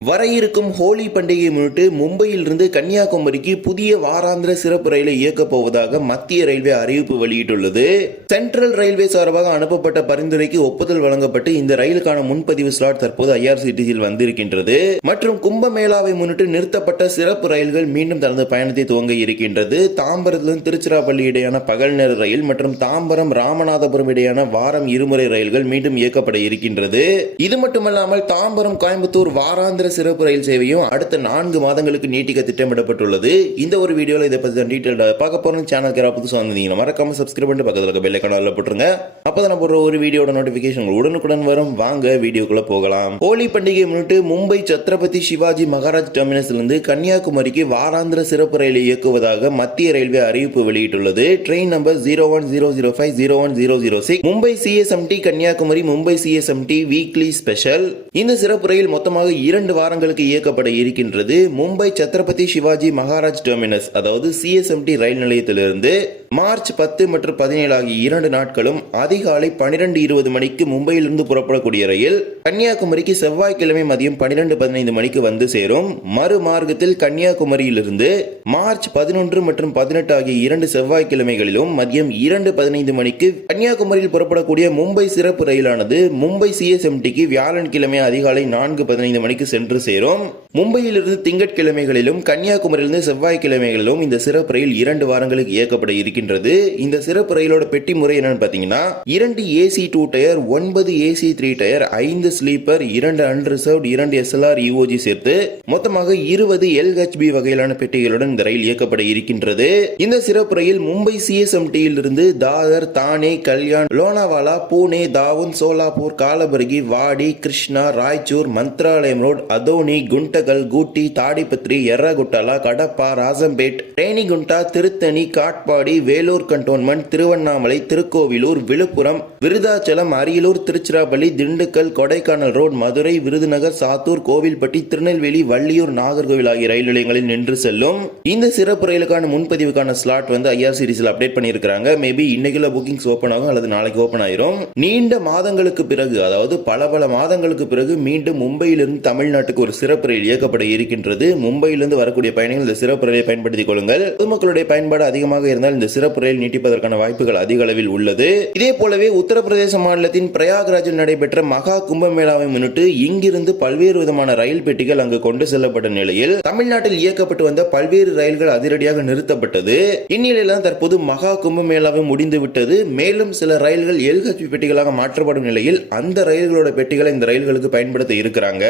வர இருக்கும் ஹோலி பண்டிகையை முன்னிட்டு மும்பையிலிருந்து கன்னியாகுமரிக்கு புதிய வாராந்திர சிறப்பு ரயிலை இயக்கப் போவதாக மத்திய ரயில்வே அறிவிப்பு வெளியிட்டுள்ளது. சென்ட்ரல் ரயில்வே சார்பாக அனுப்பப்பட்ட பரிந்துரைக்கு ஒப்புதல் வழங்கப்பட்டு இந்த ரயிலுக்கான முன்பதிவு ஸ்லாட் தற்போது ஐஆர்சிடிசியில் வந்திருக்கின்றது. மற்றும் கும்பமேளாவை முன்னிட்டு நிறுத்தப்பட்ட சிறப்பு ரயில்கள் மீண்டும் தனது பயணத்தை துவங்க இருக்கின்றது. தாம்பரத்திலிருந்து திருச்சிராப்பள்ளி இடையான பகல் நேர ரயில் மற்றும் தாம்பரம் ராமநாதபுரம் இடையான வாரம் இருமுறை ரயில்கள் மீண்டும் இயக்கப்பட இருக்கின்றது. இது மட்டுமல்லாமல் தாம்பரம் கோயம்புத்தூர் வாராந்திர சிறப்பு ரயில் சேவையும் அடுத்த 4 மாதங்களுக்கு நீட்டிக்க திட்டமிடப்பட்டுள்ளது. இந்த ஒரு வீடியோல இதை பத்தி டீடைலா பார்க்க போறோம். சேனலுக்கு யாராவது புதுசா வந்தீங்கன்னா மறக்காம சப்ஸ்கிரைப் பண்ணி பக்கத்துல இருக்க பெல் ஐகானை போட்டுருங்க. அப்பதான் நான் போடுற ஒரு வீடியோட நோட்டிபிகேஷன் உடனுக்குடன் வரும். வாங்க வீடியோக்குள்ள போகலாம். ஹோலி பண்டிகையை முன்னிட்டு மும்பை சத்ரபதி சிவாஜி மகாராஜ் டெர்மினஸ்ல இருந்து கன்னியாகுமரிக்கு வாராந்திர சிறப்பு ரயிலை இயக்குவதாக மத்திய ரயில்வே அறிவிப்பு வெளியிட்டுள்ளது. Train number 0100501006 Mumbai CSMT Kanyakumari Mumbai CSMT weekly special. இந்த சிறப்பு ரயில் மொத்தமாக 2 வாரங்களுக்கு இயக்கப்பட இருக்கின்றது. மும்பை சத்ரபதி சிவாஜி மகாராஜ் டெர்மினஸ் அதாவது சிஎஸ்எம்டி ரயில் நிலையத்திலிருந்து மார்ச் 10 மற்றும் 17 ஆகிய 2 நாட்களும் அதிகாலை 12:20 மணிக்கு மும்பையிலிருந்து புறப்படக்கூடிய ரயில் கன்னியாகுமரிக்கு செவ்வாய்க்கிழமை மதியம் 12:15 மணிக்கு வந்து சேரும். மறுமார்க்கத்தில் கன்னியாகுமரியிலிருந்து மார்ச் 11 மற்றும் 18 ஆகிய 2 செவ்வாய்க்கிழமைகளிலும் மதியம் 2:15 மணிக்கு கன்னியாகுமரியில் புறப்படக்கூடிய மும்பை சிறப்பு ரயிலானது மும்பை சிஎஸ்எம்டிக்கு வியாழன்கிழமை அதிகாலை 4:15 மணிக்கு சென்று சேரும். மும்பையிலிருந்து திங்கட்கிழமைகளிலும் கன்னியாகுமரியிலிருந்து செவ்வாய்க்கிழமைகளிலும் இந்த சிறப்பு ரயில் 2 வாரங்களுக்கு இயக்கப்பட இருக்கின்றது. இந்த சிறப்பு ரயிலோட பெட்டி முறை என்னன்னு பாத்தீங்கன்னா 2 AC 2 tier, 9 AC 3 tier, 5 sleeper, 2 unreserved, 2 SLR EOG சேர்த்து மொத்தமாக 20 எல்ஹெச்பி வகையிலான பெட்டிகளுடன் இந்த ரயில் இயக்கப்பட இருக்கின்றது. இந்த சிறப்பு ரயில் மும்பை சிஎஸ்எம்டி இருந்து தாதர், தானே, கல்யாண், லோனாவாலா, பூனே, தாவுன், சோலாப்பூர், காலபுரகி, வாடி, கிருஷ்ணா, ராய்ச்சூர், மந்த்ராலயம் ரோட், அதோனி, குண்டகல், கூட்டி, தாடிபத்ரி, எர்ரகுட்டலா, கடப்பா, ராசம்பேட், ரேணிகுண்டா, திருத்தணி, காட்பாடி, வேலூர் கண்டோன்மெண்ட், திருவண்ணாமலை, திருக்கோவிலூர், விழுப்புரம், விருதாச்சலம், அரியலூர், திருச்சிராப்பள்ளி, திண்டுக்கல், கொடைக்கானல் ரோட், மதுரை, விருதுநகர், சாத்தூர், கோவில்பட்டி, திருநெல்வேலி, வள்ளியூர், நாகர்கோவில் ஆகிய ரயில் நிலையங்களில் நின்று செல்லும். இந்த சிறப்பு ரயிலுக்கான முன்பதிவுக்கான ஸ்லாட் வந்து ஐஆர்சிடிசியில் அப்டேட் பண்ணியிருக்காங்க. மேபி இன்னைக்குள்ள புக்கிங்ஸ் ஓபன் ஆகும் அல்லது நாளைக்கு ஓபன் ஆயிரும். நீண்ட மாதங்களுக்கு பிறகு அதாவது பல மாதங்களுக்கு பிறகு மீண்டும் மும்பையிலிருந்து தமிழ்நாட்டுக்கு ஒரு சிறப்பு ரயில் இயக்கப்பட இருக்கின்றது. மும்பையிலிருந்து வரக்கூடிய பயணிகள் இந்த சிறப்பு ரயிலை பயன்படுத்திக் கொள்ளுங்கள். பொதுமக்களுடைய பயன்பாடு அதிகமாக இருந்தால் இந்த சிறப்பு ரயில் நீட்டிப்பதற்கான வாய்ப்புகள் அதிக அளவில் உள்ளது. இதே போலவே உத்தரப்பிரதேச மாநிலத்தின் பிரயாக்ராஜில் நடைபெற்ற மகா கும்பமேளாவை முன்னிட்டு இங்கிருந்து பல்வேறு விதமான ரயில் பெட்டிகள் அங்கு கொண்டு செல்லப்பட்ட நிலையில் தமிழ்நாட்டில் இயக்கப்பட்டு வந்த பல்வேறு ரயில்கள் அதிரடியாக நிறுத்தப்பட்டது. இந்நிலையில் தற்போது மகா கும்பமேளாவை முடிந்துவிட்டது. மேலும் சில ரயில்கள் எல்ஹெச்பி பெட்டிகளாக மாற்றப்படும் நிலையில் அந்த ரயில்களோட பெட்டிகளை இந்த ரயில்களுக்கு பயன்படுத்த இருக்கிறாங்க.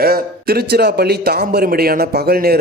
திருச்சிராப்பள்ளி தாம்பரம் இடையான பகல் நேர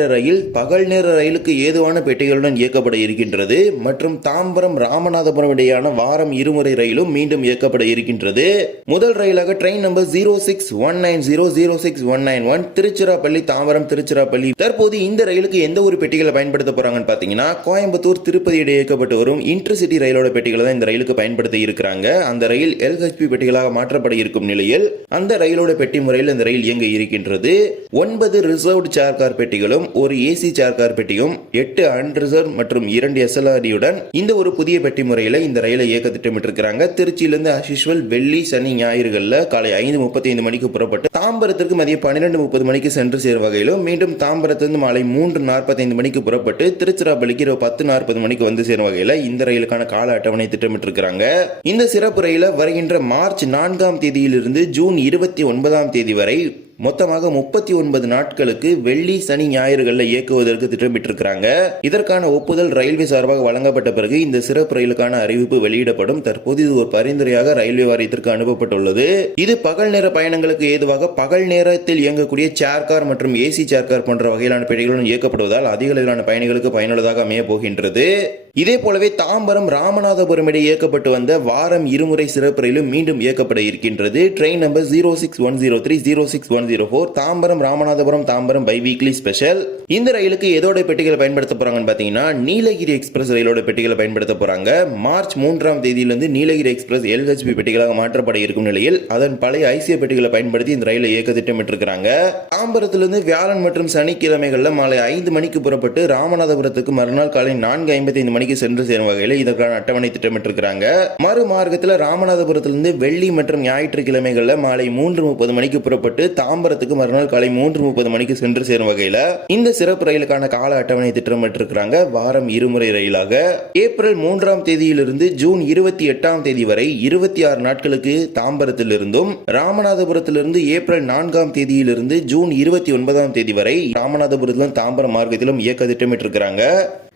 ரயிலுக்கு ஏதுவான பெட்டிகளுடன் இயக்கப்பட இருக்கின்றது. மற்றும் தாம்பரம் ராமநாதபுரம் இடையான வாரம் இருமுறை ரயிலும் மீண்டும் இயக்கப்பட இருக்கின்றது. முதல் ரயிலாக ட்ரெயின் நம்பர் 0619006191 திருச்சிராப்பள்ளி தாம்பரம் திருச்சிராப்பள்ளி. தற்போது இந்த ரயிலுக்கு எந்த ஒரு பெட்டிகளை பயன்படுத்த போறாங்கன்னு பாத்தீங்கன்னா கோயம்புத்தூர் திருப்பதி இடையே இயக்கப்பட்டு வரும் இன்டர்சிட்டி ரயிலோட பெட்டிகளை தான் இந்த ரயிலுக்கு பயன்படுத்த இருக்கிறாங்க. அந்த ரயில் எல்ஹெச்பி பெட்டிகளாக மாற்றப்பட இருக்கும் நிலையில் அந்த ரயிலோட பெட்டி முறையில் இந்த ரயில் இயங்க இருக்கின்றது. 9 ரிசர்வ்ட் சேர் கார் பெட்டிகளும் ஒரு ஏசி சேர் கார் பெட்டியும் 8 அன்ரிசர்வ் மற்றும் 2 எஸ்எல்ஆர்டியுடன் இந்த ஒரு புதிய பெட்டி முறையில் இந்த ரயிலை இயக்க திட்டமிட்டிருக்கிறாங்க. திருச்சியிலிருந்து அசிஸ்வல் வெள்ளி சனி ஞாயிறுகள்ல காலை 5:35 மணிக்கு புறப்பட்டு தாம்பரத்திற்கு மதியம் 12:30 மணிக்கு சென்று சேரும் வகையிலும் மீண்டும் தாம்பரத்திலிருந்து மாலை 3:45 மணிக்கு புறப்பட்டு திருச்சிராப்பள்ளிக்கு 10:40 மணிக்கு வந்து சேரும் வகையில் இந்த ரயிலுக்கான கால அட்டவணை திட்டமிட்டிருக்கிறாங்க. இந்த சிறப்பு ரயில வருகின்ற மார்ச் 4ஆம் தேதியிலிருந்து ஜூன் 29ஆம் தேதி வரை மொத்தமாக 39 நாட்களுக்கு வெள்ளி சனி ஞாயிறுகளில் இயக்குவதற்கு திட்டமிட்டிருக்கிறாங்க. இதற்கான ஒப்புதல் ரயில்வே சார்பாக வழங்கப்பட்ட பிறகு இந்த சிறப்பு ரயிலுக்கான அறிவிப்பு வெளியிடப்படும். தற்போது இது ஒரு பரிந்துரையாக ரயில்வே வாரியத்திற்கு அனுப்பப்பட்டுள்ளது. இது பகல் நேர பயணங்களுக்கு ஏதுவாக பகல் நேரத்தில் இயங்கக்கூடிய சேர் கார் மற்றும் ஏசி சேர் கார் போன்ற வகையிலான பெட்டிகளுடன் இயக்கப்படுவதால் அதிக அளவிலான பயணிகளுக்கு பயனுள்ளதாக அமைய போகின்றது. இதே போலவே தாம்பரம் ராமநாதபுரம் இடையே இயக்கப்பட்டு வந்த வாரம் இருமுறை சிறப்பு ரயிலும் மீண்டும் இயக்கப்பட இருக்கின்றது. Train number 0610306104 Tambaram Ramanathapuram Tambaram biweekly special. இந்த ரயிலுக்கு எதோட பெட்டிகளை பயன்படுத்த போறாங்கன்னு பாத்தீங்கன்னா நீலகிரி எக்ஸ்பிரஸ் ரயிலோட பெட்டிகளை பயன்படுத்த போறாங்க. மார்ச் 3ஆம் தேதியிலிருந்து நீலகிரி எக்ஸ்பிரஸ் எல்ஹெச்பி பெட்டிகளாக மாற்றப்பட இருக்கும் நிலையில் அதன் பழைய ஐசிஐ பெட்டிகளை பயன்படுத்தி இந்த ரயிலை இயக்க திட்டமிட்டிருக்கிறாங்க. தாம்பரத்திலிருந்து வியாழன் மற்றும் சனிக்கிழமைகள்ல மாலை 5 மணிக்கு புறப்பட்டு ராமநாதபுரத்துக்கு மறுநாள் காலை 4:55 மணிக்கு மணிக்கு சென்று சேரும் வகையில் இதற்கான அட்டவணை திட்டமிட்டிருக்கிறாங்க. மறுமார்க்கத்தில் ராமநாதபுரத்திலிருந்து வெள்ளி மற்றும் ஞாயிற்றுக்கிழமைகளில் மாலை 3:30 மணிக்கு புறப்பட்டு தாம்பரத்துக்கு மறுநாள் காலை 3:30 மணிக்கு சென்று சேரும் வகையில் இந்த சிறப்பு ரயிலுக்கான கால அட்டவணை திட்டமிட்டிருக்கிறாங்க. வாரம் இருமுறை ரயிலாக ஏப்ரல் 3ஆம் தேதியிலிருந்து ஜூன் 28ஆம் தேதி வரை 26 நாட்களுக்கு தாம்பரத்திலிருந்தும், ராமநாதபுரத்திலிருந்து ஏப்ரல் 4ஆம் தேதியிலிருந்து ஜூன் 29ஆம் தேதி வரை ராமநாதபுரத்திலும் தாம்பரம் மார்க்கத்திலும் இயக்க திட்டமிட்டிருக்கிறாங்க.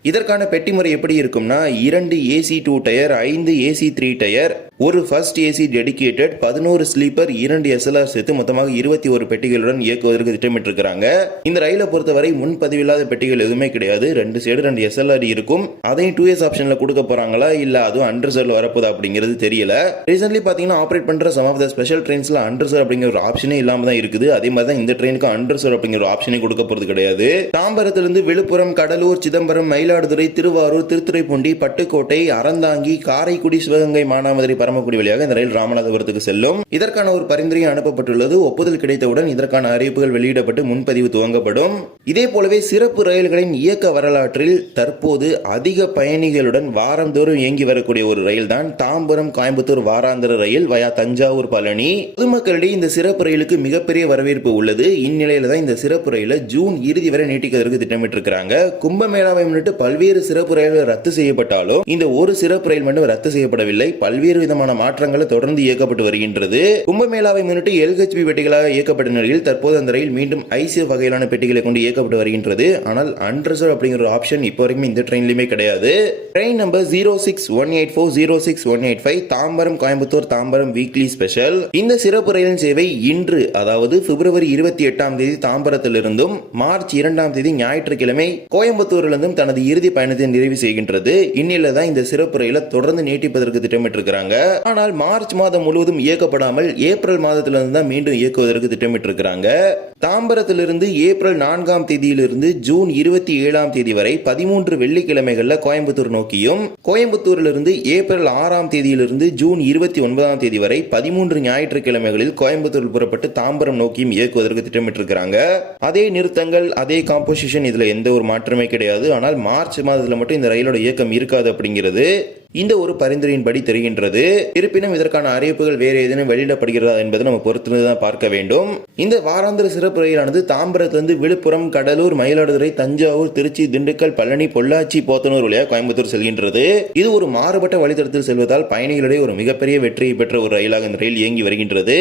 இதற்கான பெட்டி முறை எப்படி இருக்கும்னா 2 AC 2 டயர், 5 AC 3 டயர், ஒரு first AC dedicated, 11 sleeper, 2 SLR சேர்த்து மொத்தமாக 21 பெட்டிகளுடன் இயக்குவதற்கு திட்டமிட்டிருக்கிறாங்க. இந்த ரயிலை பொறுத்தவரை முன்பதிவில்லாத பெட்டிகள் எதுவுமே கிடையாது. 2 சைடு 2 SLR இருக்கும். அதையும் 2S ஆப்ஷன்ல கொடுக்க போறாங்களா இல்ல அதுவும் அண்டர்சர்வ்ல வரப்போதா அப்படிங்கிறது தெரியல. ரீசென்ட்லி பாத்தீங்கன்னா ஆபரேட் பண்ற சம் ஆஃப் த ஸ்பெஷல் ட்ரெயின்ஸ்ல அண்டர்சர்வ் அப்படிங்கிற ஒரு ஆப்ஷனே இல்லாம தான் இருக்குது. அதே மாதிரி தான் இந்த ட்ரெயினுக்கு அண்டர்சர்வ் அப்படிங்கிற ஒரு ஆப்ஷனே கொடுக்க போறது கிடையாது. தாம்பரத்திலிருந்து விழுப்புரம், கடலூர், சிதம்பரம், மயிலாடுதுறை, திருவாரூர், திருத்துறைப்பூண்டி, பட்டுக்கோட்டை, அறந்தாங்கி, காரைக்குடி, சிவகங்கை, மானாமதுரை, பரமக்குடி வழியாக இந்த ரயில் ராமநாதபுரத்துக்கு செல்லும். இதற்கான ஒரு பரிந்துரை அனுப்பப்பட்டுள்ளது. ஒப்புதல் கிடைத்தவுடன் இதற்கான அறிவிப்புகள் வெளியிடப்பட்டு முன்பதிவு துவங்கப்படும். இதே போலவே சிறப்பு ரயில்களின் இயக்க வரலாற்றில் தற்போது அதிக பயணிகளுடன் வாரந்தோறும் இயங்கி வரக்கூடிய ஒரு ரயில் தான் தாம்பரம் கோயம்புத்தூர் வாராந்திர ரயில் வயா தஞ்சாவூர் பழனி. பொதுமக்களிடையே இந்த சிறப்பு ரயிலுக்கு மிகப்பெரிய வரவேற்பு உள்ளது. இந்நிலையில தான் இந்த சிறப்பு ரயிலை ஜூன் இறுதி வரை நீட்டிக்கிறதுக்கு திட்டமிட்டிருக்கிறாங்க. கும்பமேளாவை முன்னிட்டு பல்வேறு சிறப்பு ரயில்கள் ரத்து செய்யப்பட்டாலும் இந்த ஒரு சிறப்பு ரயில் மட்டும் ரத்து செய்யப்படவில்லை. பல்வேறு விதமான மாற்றங்களை தொடர்ந்து இயக்கப்பட்டு வருகின்றது. கும்பமேளாவை முன்னிட்டு LHB பெட்டிகளாக இயக்கப்பட்ட நிலையில் தற்போது அந்த ரயில் மீண்டும் ICF வகையிலான பெட்டிகளை கொண்டு இயக்கப்பட்டு வருகின்றது. ஆனால் அன்ரிசர்வ் அப்படிங்கிற ஒரு ஆப்ஷன் இப்போ வரைக்கும் இந்த ட்ரெயின்லயுமே கிடையாது. Train number 06184 Tambaram Coimbatore Tambaram weekly special. இந்த சிறப்பு ரயிலின் சேவை இன்று அதாவது பிப்ரவரி 28ஆம் தேதி தாம்பரத்திலிருந்தும் மார்ச் 2ஆம் தேதி ஞாயிற்றுக்கிழமை கோயம்புத்தூரிலிருந்தும் தனது இறுதி பயணத்தை நிறைவு செய்கின்றது. இந்நிலையில தான் இந்த சிறப்பு ரயிலை தொடர்ந்து நீட்டிப்பதற்கு திட்டமிட்டிருக்கிறாங்க. ஆனால் மார்ச் மாதம் முழுவதும் இயக்கப்படாமல் ஏப்ரல் மாதத்திலிருந்து தான் மீண்டும் இயக்குவதற்கு திட்டமிட்டிருக்கிறாங்க. தாம்பரத்திலிருந்து ஏப்ரல் 4ஆம் தேதியிலிருந்து ஜூன் 27ஆம் தேதி வரை 13 வெள்ளிக்கிழமைகள்ல கோயம்புத்தூர் நோக்கியும், கோயம்புத்தூரிலிருந்து ஏப்ரல் 6ஆம் தேதியிலிருந்து ஜூன் 29ஆம் தேதி வரை 13 ஞாயிற்றுக்கிழமைகளில் கோயம்புத்தூர் புறப்பட்டு தாம்பரம் நோக்கியும் இயக்குவதற்கு திட்டமிட்டிருக்கிறாங்க. அதே நிறுத்தங்கள், அதே காம்போசிஷன், இதுல எந்த ஒரு மாற்றமே கிடையாது. ஆனால் மார்ச் மாதத்துல மட்டும் இந்த ரயிலோட இயக்கம் இருக்காது அப்படிங்கிறது இந்த ஒரு பரிந்துரையின்படி தெரிகின்றது. இருப்பினும் இதற்கான அறிவிப்புகள் வேறு ஏதேனும் வெளியிடப்படுகிறதா என்பதை நம்ம பொறுத்திருந்துதான் பார்க்க வேண்டும். இந்த வாராந்திர சிறப்பு ரயிலானது தாம்பரத்திலிருந்து விழுப்புரம், கடலூர், மயிலாடுதுறை, தஞ்சாவூர், திருச்சி, திண்டுக்கல், பழனி, பொள்ளாச்சி, போத்தனூர் வழியாக கோயம்புத்தூர் செல்கின்றது. இது ஒரு மாறுபட்ட வழித்தடத்தில் செல்வதால் பயணிகளிடையே ஒரு மிகப்பெரிய வெற்றியை பெற்ற ஒரு ரயிலாக இந்த ரயில் இயங்கி வருகின்றது.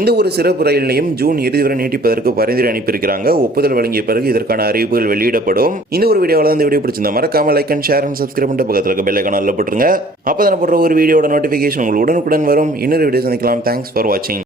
இந்த ஒரு சிறப்பு ரயில் நிலையம் ஜூன் இறுதி வரை நீட்டிப்பதற்கு பரிந்துரை அனுப்பியிருக்கிறாங்க. ஒப்புதல் வழங்கிய பிறகு இதற்கான அறிவிப்புகள் வெளியிடப்படும். இந்த ஒரு வீடியோவில் இந்த வீடியோ பிடிச்சிருந்தா மறக்காம like and share and subscribe பண்ணிட்டு பக்கத்தில் இருக்க பெல் ஐகானை போட்டுருங்க. அப்பதான் போடுற ஒரு வீடியோட நோட்டிபிகேஷன் உங்களுக்கு உடனுக்குடன் வரும். இன்னொரு வீடியோ சந்திக்கலாம். தேங்க்ஸ் ஃபார் வாட்சிங்.